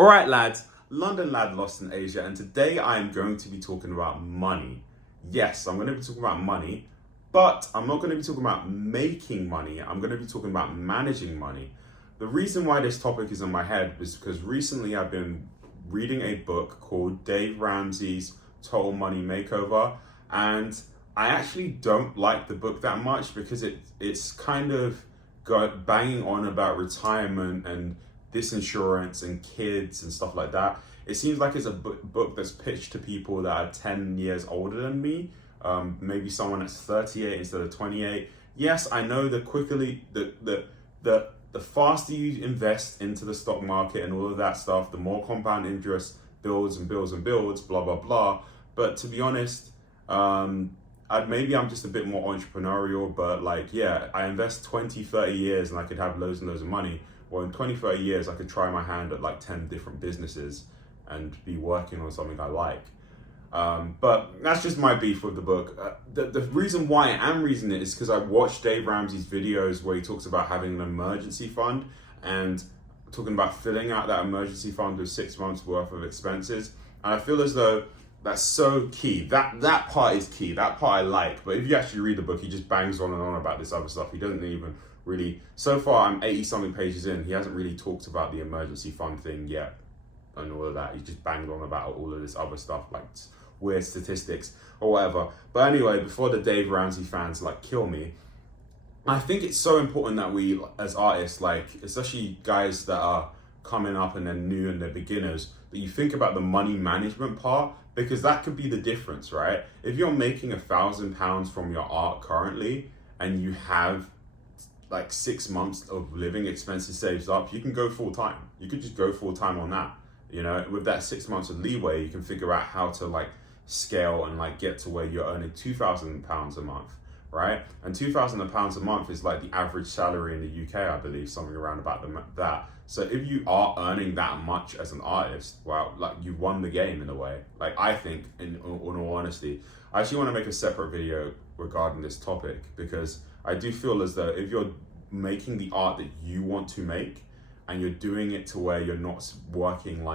Alright lads, London lad lost in Asia, and today I am going to be talking about money. Yes, I'm going to be talking about money, but I'm not going to be talking about making money, I'm going to be talking about managing money. The reason why this topic is in my head is because recently I've been reading a book called Dave Ramsey's Total Money Makeover, and I actually don't like the book that much because it's kind of banging on about retirement and this insurance and kids and stuff like that. It seems like it's a book that's pitched to people that are 10 years older than me, maybe someone that's 38 instead of 28. Yes, I know the faster you invest into the stock market and all of that stuff, the more compound interest builds and builds and builds, blah, blah, blah. But to be honest, maybe I'm just a bit more entrepreneurial, but I invest 20, 30 years and I could have loads and loads of money. Well, in 20, 30 years, I could try my hand at 10 different businesses and be working on something I like. But that's just my beef with the book. The reason why I am reading it is because I watched Dave Ramsey's videos where he talks about having an emergency fund and talking about filling out that emergency fund with 6 months worth of expenses. And I feel as though that's so key. That part is key. That part I like. But if you actually read the book, he just bangs on and on about this other stuff. He doesn't even really, so far I'm 80 something pages in, he hasn't really talked about the emergency fund thing yet and all of that. He just banged on about all of this other stuff, like weird statistics or whatever. But anyway, before the Dave Ramsey fans kill me, I think it's so important that we as artists, especially guys that are coming up and they're new and they're beginners, that you think about the money management part, because that could be the difference, right? If you're making £1,000 from your art currently and you have 6 months of living expenses saved up, you can go full time. You could just go full time on that. With that 6 months of leeway, you can figure out how to scale and get to where you're earning £2,000 a month, right? And £2,000 a month is the average salary in the UK, I believe, something around about that. So if you are earning that much as an artist, well, you've won the game in a way. I think, in all honesty, I actually want to make a separate video regarding this topic, because I do feel as though if you're making the art that you want to make and you're doing it to where you're not working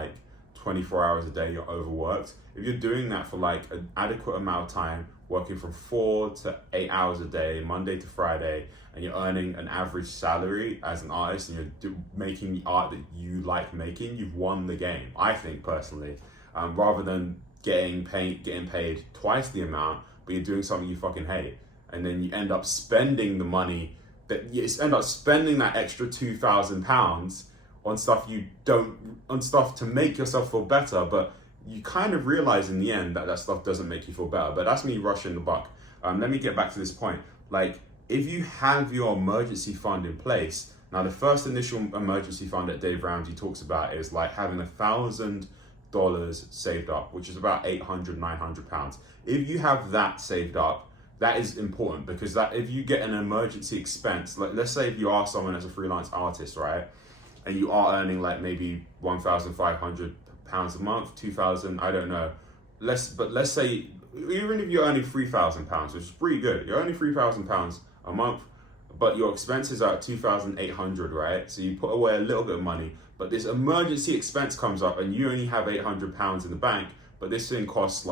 24 hours a day, you're overworked. If you're doing that for an adequate amount of time, working from 4 to 8 hours a day, Monday to Friday, and you're earning an average salary as an artist and you're making the art that you like making, you've won the game, I think, personally. Rather than getting paid twice the amount, but you're doing something you fucking hate. And then you end up spending the money that that extra £2,000 on stuff to make yourself feel better, but you kind of realize in the end that stuff doesn't make you feel better. But that's me rushing the buck. Let me get back to this point. If you have your emergency fund in place, now the first initial emergency fund that Dave Ramsey talks about is having $1,000 saved up, which is about £800, £900. If you have that saved up, that is important, because that if you get an emergency expense, let's say if you are someone that's a freelance artist, right, and you are earning maybe £1,500 a month, 2,000, I don't know. Let's say even if you're earning £3,000, which is pretty good, you're earning £3,000 a month, but your expenses are at 2,800, right? So you put away a little bit of money, but this emergency expense comes up and you only have £800 in the bank, but this thing costs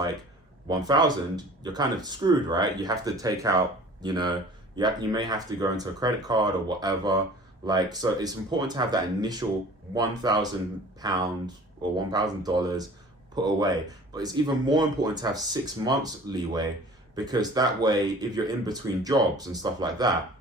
1,000, you're kind of screwed, right? You have to take out, you may have to go into a credit card or whatever. So it's important to have that initial £1,000 or $1,000 put away. But it's even more important to have 6 months leeway, because that way, if you're in between jobs and stuff like that,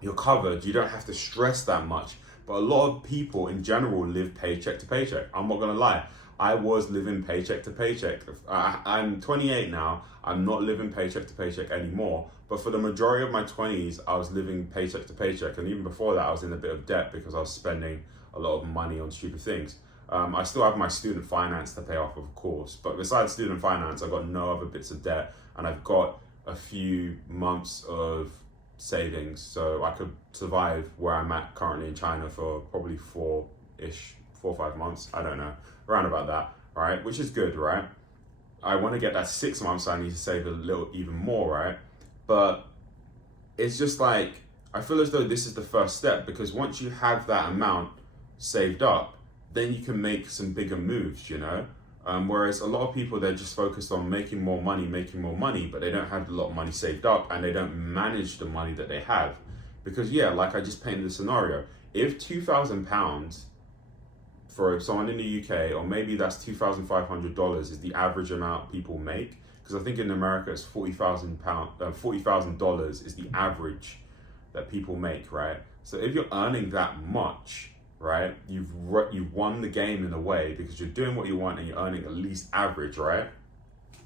you're covered. You don't have to stress that much. But a lot of people in general live paycheck to paycheck. I'm not gonna lie. I was living paycheck to paycheck. I'm 28 now. I'm not living paycheck to paycheck anymore. But for the majority of my 20s, I was living paycheck to paycheck. And even before that, I was in a bit of debt because I was spending a lot of money on stupid things. I still have my student finance to pay off, of course. But besides student finance, I've got no other bits of debt. And I've got a few months of savings. So I could survive where I'm at currently in China for probably 4 or 5 months. I don't know. Around about that, right? Which is good, right? I want to get that 6 months, so I need to save a little even more, right? But it's just I feel as though this is the first step, because once you have that amount saved up, then you can make some bigger moves, you know? Whereas a lot of people, they're just focused on making more money, but they don't have a lot of money saved up and they don't manage the money that they have. Because yeah, like I just painted the scenario, if £2,000 for someone in the UK, or maybe that's $2,500 is the average amount people make, because I think in America it's $40,000 is the average that people make, right? So if you're earning that much, right, you've won the game in a way, because you're doing what you want and you're earning at least average, right?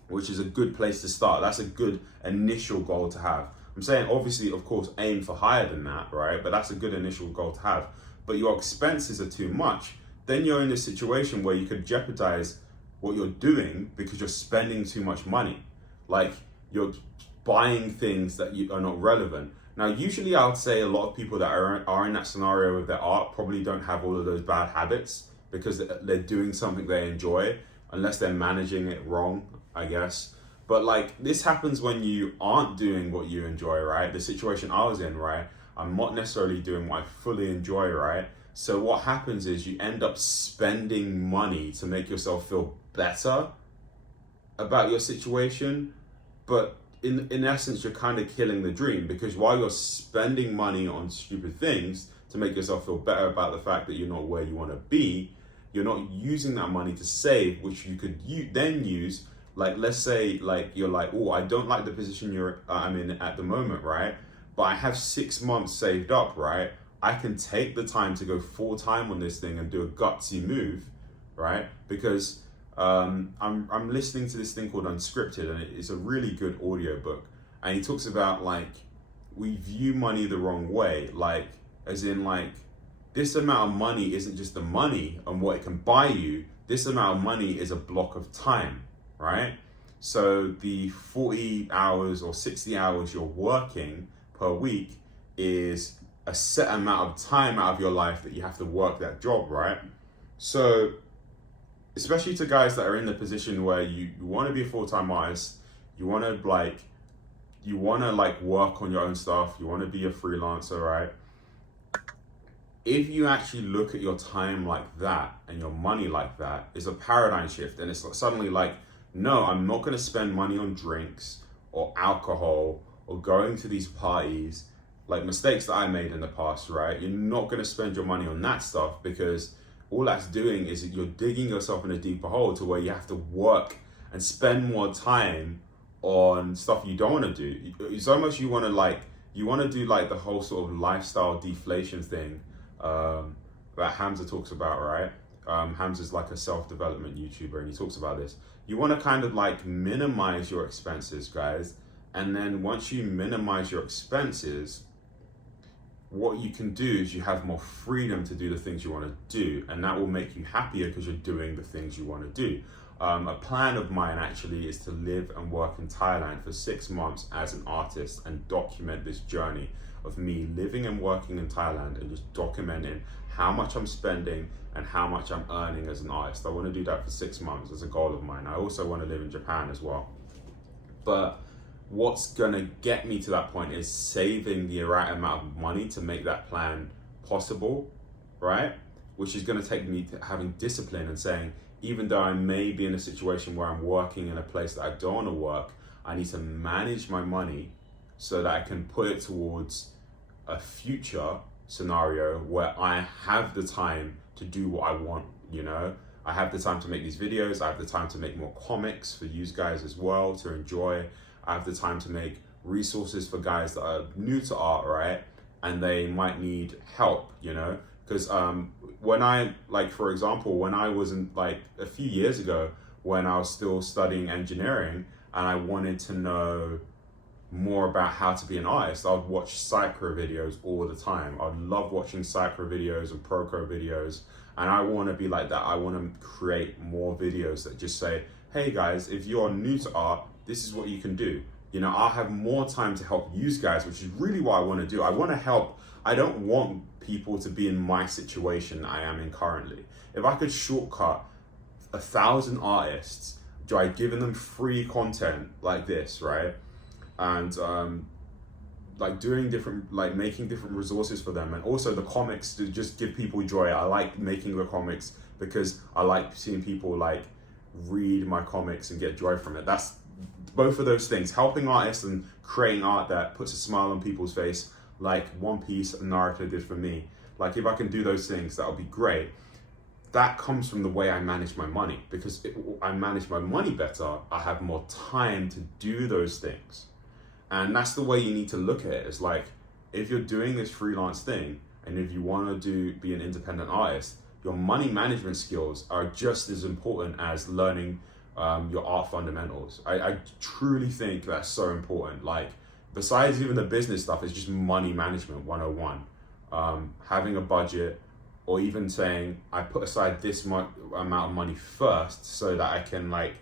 Which is a good place to start. That's a good initial goal to have. I'm saying obviously, of course, aim for higher than that, right? But that's a good initial goal to have. But your expenses are too much. Then you're in a situation where you could jeopardize what you're doing because you're spending too much money. Like you're buying things that are not relevant. Now, usually I would say a lot of people that are in that scenario with their art probably don't have all of those bad habits because they're doing something they enjoy, unless they're managing it wrong, I guess. But like this happens when you aren't doing what you enjoy, right? The situation I was in, right? I'm not necessarily doing what I fully enjoy, right? So what happens is you end up spending money to make yourself feel better about your situation, but in essence, you're kind of killing the dream, because while you're spending money on stupid things to make yourself feel better about the fact that you're not where you want to be, you're not using that money to save, which you could then use. Like, let's say, like, you're like, oh, I don't like the position I'm in at the moment, right? But I have 6 months saved up, right? I can take the time to go full time on this thing and do a gutsy move, right? Because I'm listening to this thing called Unscripted, and it's a really good audio book. And he talks about like we view money the wrong way, like as in like this amount of money isn't just the money and what it can buy you. This amount of money is a block of time, right? So the 40 hours or 60 hours you're working per week is a set amount of time out of your life that you have to work that job, right? So especially to guys that are in the position where you want to be a full-time artist, you want to work on your own stuff, you want to be a freelancer, right? If you actually look at your time like that and your money like that, it's a paradigm shift. And it's suddenly like, no, I'm not going to spend money on drinks or alcohol or going to these parties, like mistakes that I made in the past, right? You're not going to spend your money on that stuff, because all that's doing is that you're digging yourself in a deeper hole to where you have to work and spend more time on stuff you don't want to do. It's almost you want to do like the whole sort of lifestyle deflation thing that Hamza talks about, right? Hamza's like a self-development YouTuber, and he talks about this. You want to kind of like minimize your expenses, guys. And then once you minimize your expenses, what you can do is you have more freedom to do the things you want to do, and that will make you happier because you're doing the things you want to do. A plan of mine actually is to live and work in Thailand for 6 months as an artist and document this journey of me living and working in Thailand, and just documenting how much I'm spending and how much I'm earning as an artist. I want to do that for 6 months as a goal of mine. I also want to live in Japan as well. But what's gonna get me to that point is saving the right amount of money to make that plan possible, right? Which is gonna take me to having discipline and saying, even though I may be in a situation where I'm working in a place that I don't wanna work, I need to manage my money so that I can put it towards a future scenario where I have the time to do what I want, you know? I have the time to make these videos, I have the time to make more comics for you guys as well to enjoy. I have the time to make resources for guys that are new to art, right? And they might need help, you know? Because when I, like, for example, when I was in, like, a few years ago, when I was still studying engineering and I wanted to know more about how to be an artist, I'd watch Cycro videos all the time. I'd love watching Cycro videos and Proco videos. And I want to be like that. I want to create more videos that just say, hey guys, if you're new to art, this is what you can do. You know, I'll have more time to help you guys, which is really what I want to do. I want to help. I don't want people to be in my situation that I am in currently. If I could shortcut 1,000 artists by giving them free content like this, right? And like doing different, like making different resources for them, and also the comics to just give people joy. I like making the comics because I like seeing people like read my comics and get joy from it. That's both of those things, helping artists and creating art that puts a smile on people's face, like One Piece and Naruto did for me. Like if I can do those things, that would be great. That comes from the way I manage my money, because if I manage my money better, I have more time to do those things. And that's the way you need to look at it. It's like, if you're doing this freelance thing and if you want to be an independent artist, your money management skills are just as important as learning your art fundamentals. I truly think that's so important. Like, besides even the business stuff, it's just money management 101. Having a budget, or even saying, I put aside this amount of money first so that I can like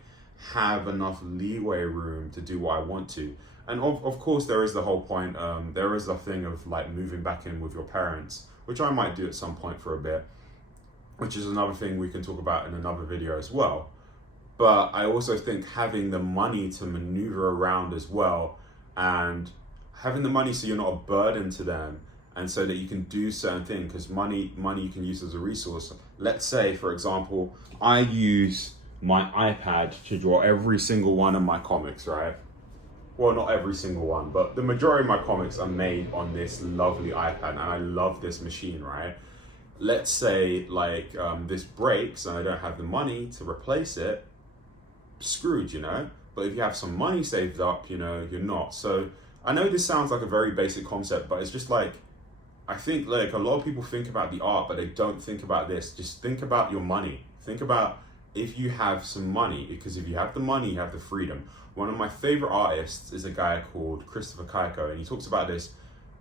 have enough leeway room to do what I want to. And of course, there is the whole point, there is a thing of like moving back in with your parents, which I might do at some point for a bit, which is another thing we can talk about in another video as well. But I also think having the money to maneuver around as well, and having the money so you're not a burden to them, and so that you can do certain things, because money you can use as a resource. Let's say, for example, I use my iPad to draw every single one of my comics, right? Well, not every single one, but the majority of my comics are made on this lovely iPad, and I love this machine, right? Let's say like this breaks and I don't have the money to replace it, screwed, you know? But if you have some money saved up, you know, you're not. So I know this sounds like a very basic concept, but it's just like, I think like a lot of people think about the art, but they don't think about this. Just think about your money. Think about if you have some money, because if you have the money, you have the freedom. One of my favorite artists is a guy called Christopher Kaiko, and he talks about this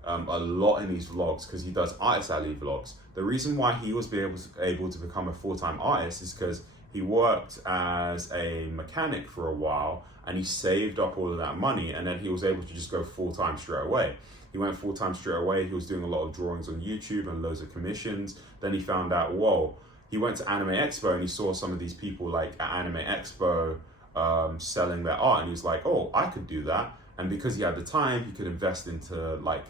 a lot in these vlogs, because he does Artist Alley vlogs. The reason why he was able to become a full-time artist is because he worked as a mechanic for a while, and he saved up all of that money, and then he was able to just go full-time straight away. He went full-time straight away. He was doing a lot of drawings on YouTube and loads of commissions. Then he found out, whoa, he went to Anime Expo and he saw some of these people like at Anime Expo selling their art, and he was like, oh, I could do that. And because he had the time, he could invest into like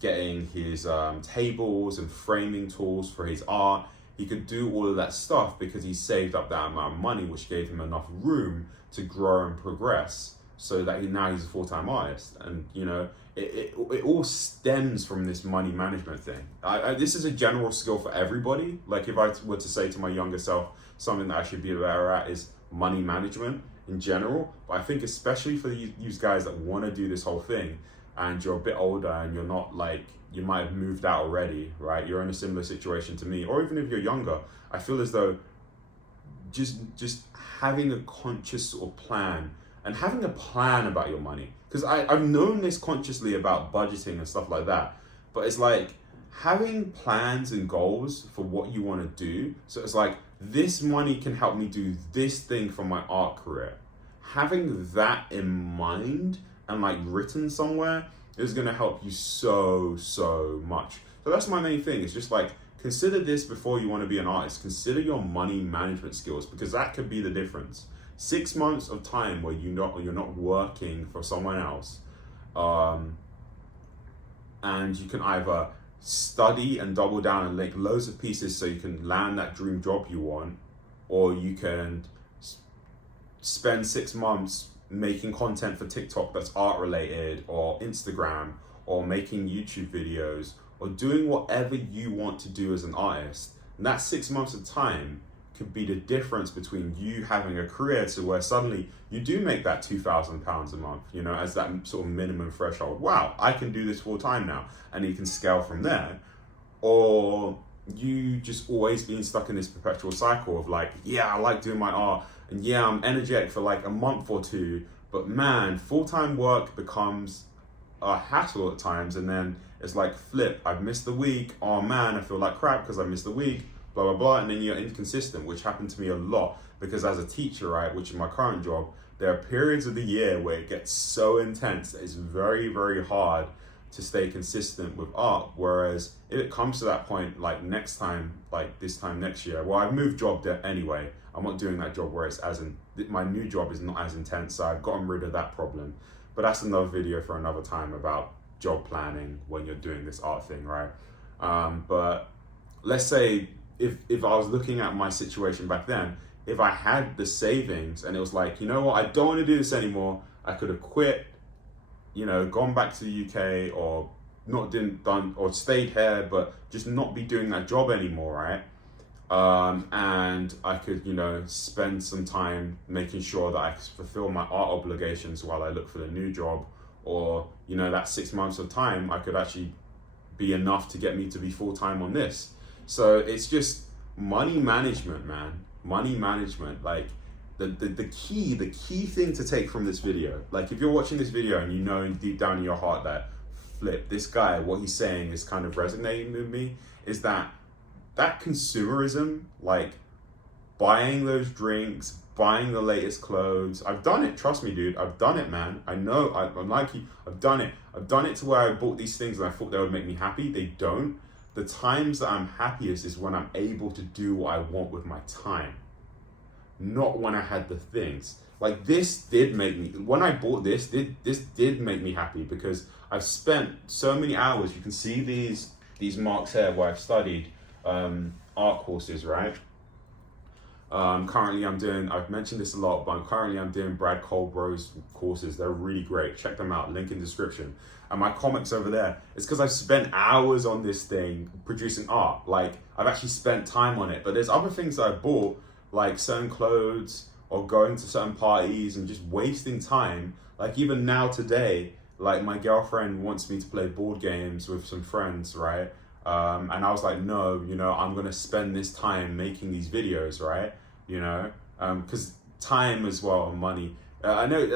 getting his tables and framing tools for his art. He could do all of that stuff because he saved up that amount of money, which gave him enough room to grow and progress, so that now he's a full-time artist. And you know, it all stems from this money management thing. This is a general skill for everybody. Like if I were to say to my younger self, something that I should be better at is money management in general. But I think especially for you guys that want to do this whole thing, and you're a bit older and you're not like, you might have moved out already, right? You're in a similar situation to me, or even if you're younger, I feel as though just having a conscious sort of plan, and having a plan about your money, because I've known this consciously about budgeting and stuff like that, but it's like having plans and goals for what you want to do. So it's like, this money can help me do this thing for my art career. Having that in mind and like written somewhere is going to help you so much. So that's my main thing. It's just like, consider this before you want to be an artist. Consider your money management skills, because that could be the difference. 6 months of time where you're not working for someone else, and you can either study and double down and make loads of pieces so you can land that dream job you want, or you can spend 6 months making content for TikTok that's art related, or Instagram, or making YouTube videos, or doing whatever you want to do as an artist. And that 6 months of time could be the difference between you having a career to where suddenly you do make that £2,000 a month, you know, as that sort of minimum threshold. Wow, I can do this full time now, and you can scale from there. Or you just always being stuck in this perpetual cycle of like, yeah, I like doing my art, and yeah, I'm energetic for like a month or two, but man, full-time work becomes a hassle at times, and then it's like, flip, I've missed the week, oh man, I feel like crap because I missed the week, blah, blah, blah, and then you're inconsistent, which happened to me a lot, because as a teacher, right, which is my current job, there are periods of the year where it gets so intense that it's very, very hard to stay consistent with art. Whereas if it comes to that point, like next time, like this time next year, well, I've moved job there anyway. I'm not doing that job where it's my new job is not as intense, so I've gotten rid of that problem. But that's another video for another time about job planning when you're doing this art thing, right? But let's say if I was looking at my situation back then, if I had the savings and it was like, you know what, I don't want to do this anymore, I could have quit, you know, gone back to the UK, or not done or stayed here, but just not be doing that job anymore, right? And I could, you know, spend some time making sure that I could fulfill my art obligations while I look for the new job, or, you know, that 6 months of time I could actually be enough to get me to be full-time on this. So it's just money management, man. Money management. Like the key thing to take from this video, like if you're watching this video and you know deep down in your heart that flip, this guy, what he's saying is kind of resonating with me, is that consumerism, like buying those drinks, buying the latest clothes. I've done it, trust me, dude. I've done it, man. I know, I'm like you, I've done it. I've done it to where I bought these things and I thought they would make me happy. They don't. The times that I'm happiest is when I'm able to do what I want with my time, not when I had the things. Like this did make me, when I bought this did make me happy, because I've spent so many hours. You can see these marks here where I've studied art courses, right? Currently I've mentioned this a lot, but currently I'm doing Brad Colebro's courses. They're really great. Check them out, link in description. And my comics over there, it's because I've spent hours on this thing producing art. Like I've actually spent time on it. But there's other things that I bought, like certain clothes or going to certain parties and just wasting time. Like even now today, like my girlfriend wants me to play board games with some friends, right? And I was like, no, you know, I'm gonna spend this time making these videos, right? You know, because time as well and money. I know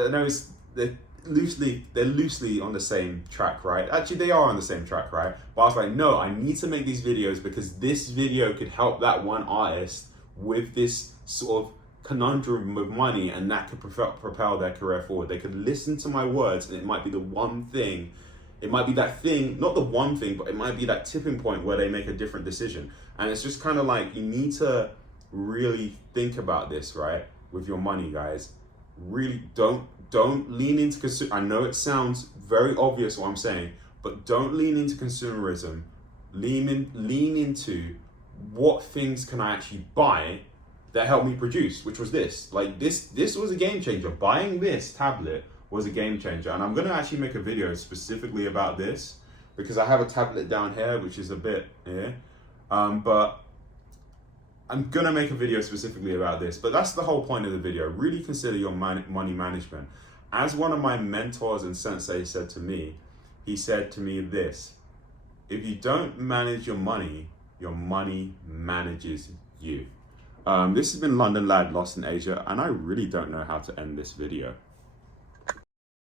they're loosely on the same track, right? Actually, they are on the same track, right? But I was like, no, I need to make these videos because this video could help that one artist with this sort of conundrum with money, and that could propel their career forward. They could listen to my words, and it might be the one thing. It might be that thing, not the one thing, but it might be that tipping point where they make a different decision. And it's just kind of like, you need to really think about this, right? With your money, guys. Really don't lean into I know it sounds very obvious what I'm saying, but don't lean into consumerism. Lean into what things can I actually buy that help me produce, which was this. Like this was a game changer. Buying this tablet was a game changer. And I'm gonna actually make a video specifically about this, because I have a tablet down here, which is a bit, but I'm gonna make a video specifically about this. But that's the whole point of the video. Really consider your money management. As one of my mentors and sensei said to me, he said to me this: if you don't manage your money manages you. This has been London Lad Lost in Asia, and I really don't know how to end this video.